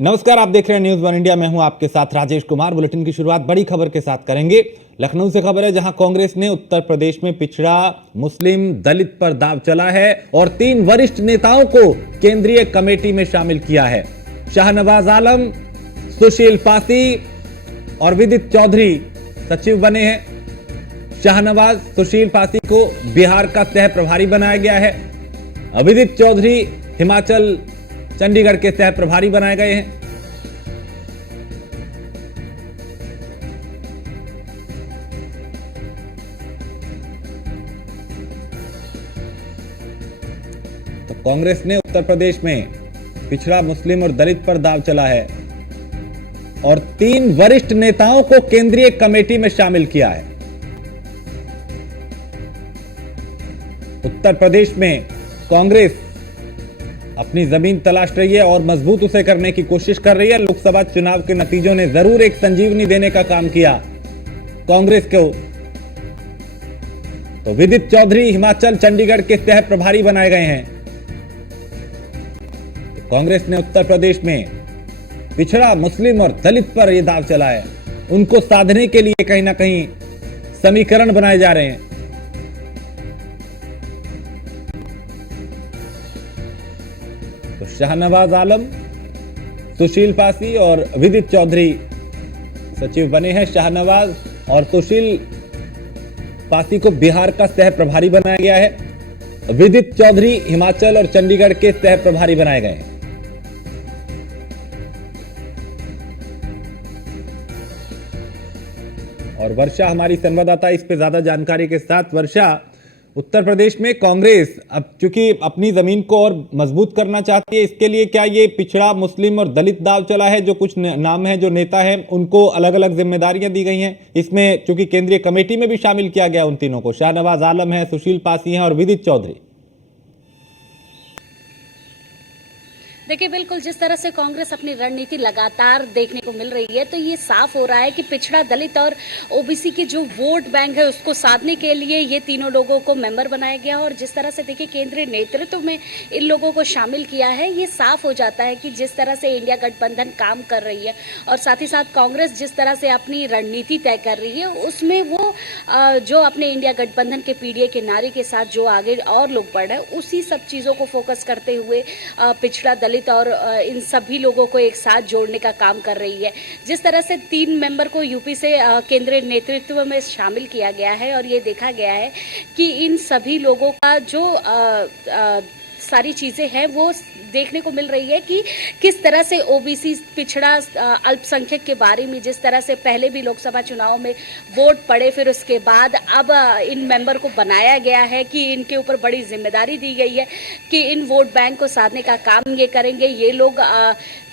नमस्कार, आप देख रहे हैं न्यूज़ वन इंडिया। मैं हूं आपके साथ राजेश कुमार। बुलेटिन की शुरुआत बड़ी खबर के साथ करेंगे। लखनऊ से खबर है, जहां कांग्रेस ने उत्तर प्रदेश में पिछड़ा मुस्लिम दलित पर दांव चला है और 3 वरिष्ठ नेताओं को केंद्रीय कमेटी में शामिल किया है। शाहनवाज आलम, सुशील पासी और विदित चौधरी सचिव बने हैं। शाहनवाज सुशील पासी को बिहार का सह प्रभारी बनाया गया है। विदित चौधरी हिमाचल चंडीगढ़ के सह प्रभारी बनाए गए हैं। तो कांग्रेस ने उत्तर प्रदेश में पिछड़ा मुस्लिम और दलित पर दांव चला है और 3 वरिष्ठ नेताओं को केंद्रीय कमेटी में शामिल किया है। उत्तर प्रदेश में कांग्रेस अपनी जमीन तलाश रही है और मजबूत उसे करने की कोशिश कर रही है। लोकसभा चुनाव के नतीजों ने जरूर एक संजीवनी देने का काम किया कांग्रेस को। तो विदित चौधरी हिमाचल चंडीगढ़ के सह प्रभारी बनाए गए हैं। तो कांग्रेस ने उत्तर प्रदेश में पिछड़ा मुस्लिम और दलित पर यह दांव चला है। उनको साधने के लिए कहीं ना कहीं समीकरण बनाए जा रहे हैं। तो शाहनवाज आलम, सुशील पासी और विदित चौधरी सचिव बने हैं। शाहनवाज और सुशील पासी को बिहार का सह प्रभारी बनाया गया है। विदित चौधरी हिमाचल और चंडीगढ़ के सह प्रभारी बनाए गए हैं। और वर्षा हमारी संवाददाता इस पे ज्यादा जानकारी के साथ। वर्षा, उत्तर प्रदेश में कांग्रेस अब चूंकि अपनी जमीन को और मजबूत करना चाहती है, इसके लिए क्या ये पिछड़ा मुस्लिम और दलित दांव चला है? जो कुछ नाम है, जो नेता हैं, उनको अलग अलग जिम्मेदारियां दी गई हैं। इसमें चूंकि केंद्रीय कमेटी में भी शामिल किया गया उन तीनों को। शाहनवाज आलम है, सुशील पासी हैं और विदित चौधरी। देखिए, बिल्कुल जिस तरह से कांग्रेस अपनी रणनीति लगातार देखने को मिल रही है, तो ये साफ हो रहा है कि पिछड़ा दलित और ओबीसी की जो वोट बैंक है उसको साधने के लिए ये तीनों लोगों को मेंबर बनाया गया। और जिस तरह से देखिए केंद्रीय नेतृत्व में इन लोगों को शामिल किया है, ये साफ हो जाता है कि जिस तरह से इंडिया गठबंधन काम कर रही है और साथ ही साथ कांग्रेस जिस तरह से अपनी रणनीति तय कर रही है, उसमें वो जो अपने इंडिया गठबंधन के पीडीए के नारे के साथ जो आगे और लोग बढ़ रहे हैं, उसी सब चीज़ों को फोकस करते हुए पिछड़ा दलित और इन सभी लोगों को एक साथ जोड़ने का काम कर रही है। जिस तरह से 3 मेंबर को यूपी से केंद्रीय नेतृत्व में शामिल किया गया है और ये देखा गया है कि इन सभी लोगों का जो सारी चीज़ें हैं वो देखने को मिल रही है कि किस तरह से ओबीसी पिछड़ा अल्पसंख्यक के बारे में जिस तरह से पहले भी लोकसभा चुनाव में वोट पड़े, फिर उसके बाद अब इन मेंबर को बनाया गया है कि इनके ऊपर बड़ी जिम्मेदारी दी गई है कि इन वोट बैंक को साधने का काम ये करेंगे, ये लोग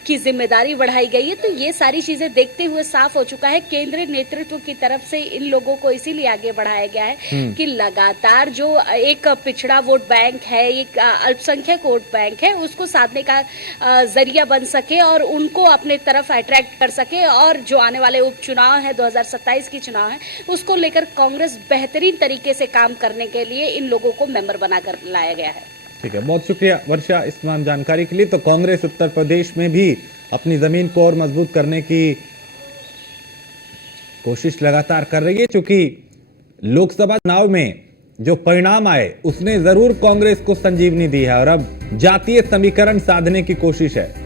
की जिम्मेदारी बढ़ाई गई है। तो ये सारी चीजें देखते हुए साफ हो चुका है केंद्रीय नेतृत्व की तरफ से इन लोगों को इसीलिए आगे बढ़ाया गया है कि लगातार जो एक पिछड़ा वोट बैंक है, एक अल्पसंख्यक वोट बैंक है, उसको साधने का जरिया बन सके और उनको अपने तरफ अट्रैक्ट कर सके। और जो आने वाले उपचुनाव है, 2027 की चुनाव है, उसको लेकर कांग्रेस बेहतरीन तरीके से काम करने के लिए इन लोगों को मेंबर बनाकर लाया गया है। ठीक है, बहुत शुक्रिया वर्षा इस तमाम जानकारी के लिए। तो कांग्रेस उत्तर प्रदेश में भी अपनी जमीन को और मजबूत करने की कोशिश लगातार कर रही है। क्योंकि लोकसभा चुनाव में जो परिणाम आए उसने जरूर कांग्रेस को संजीवनी दी है और अब जातीय समीकरण साधने की कोशिश है।